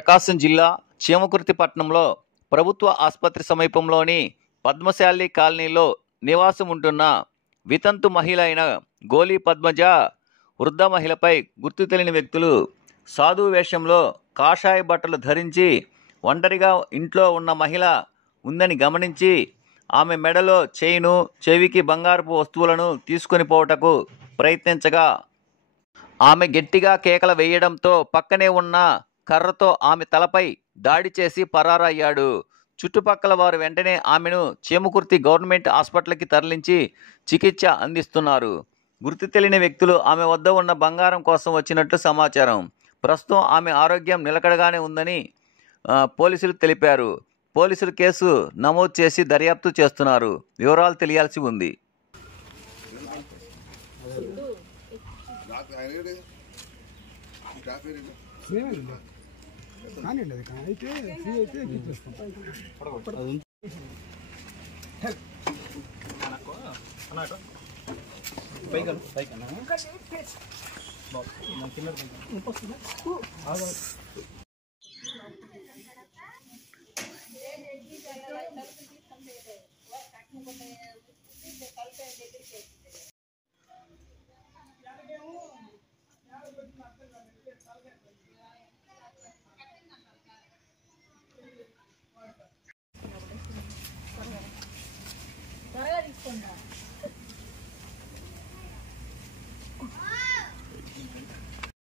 ప్రకాశం జిల్లా చీమకుర్తి పట్టణంలో ప్రభుత్వ ఆసుపత్రి సమీపంలోని పద్మశాలి కాలనీలో నివాసం ఉంటున్న వితంతు మహిళ అయిన గోలి పద్మజ వృద్ధ మహిళపై గుర్తు తెలియని వ్యక్తులు సాధు వేషంలో కాషాయ బట్టలు ధరించి ఒంటరిగా ఇంట్లో ఉన్న మహిళ ఉందని గమనించి ఆమె మెడలో చైను, చెవికి బంగారపు వస్తువులను తీసుకొని పోవటకు ప్రయత్నించగా ఆమె గట్టిగా కేకలు వేయడంతో పక్కనే ఉన్న కర్రతో ఆమె తలపై దాడి చేసి పరారయ్యాడు. చుట్టుపక్కల వారు వెంటనే ఆమెను చీమకుర్తి గవర్నమెంట్ హాస్పిటల్కి తరలించి చికిత్స అందిస్తున్నారు. గుర్తు తెలియని వ్యక్తులు ఆమె వద్ద ఉన్న బంగారం కోసం వచ్చినట్లు సమాచారం. ప్రస్తుతం ఆమె ఆరోగ్యం నిలకడగానే ఉందని పోలీసులు తెలిపారు. పోలీసులు కేసు నమోదు చేసి దర్యాప్తు చేస్తున్నారు. వివరాలు తెలియాల్సి ఉంది.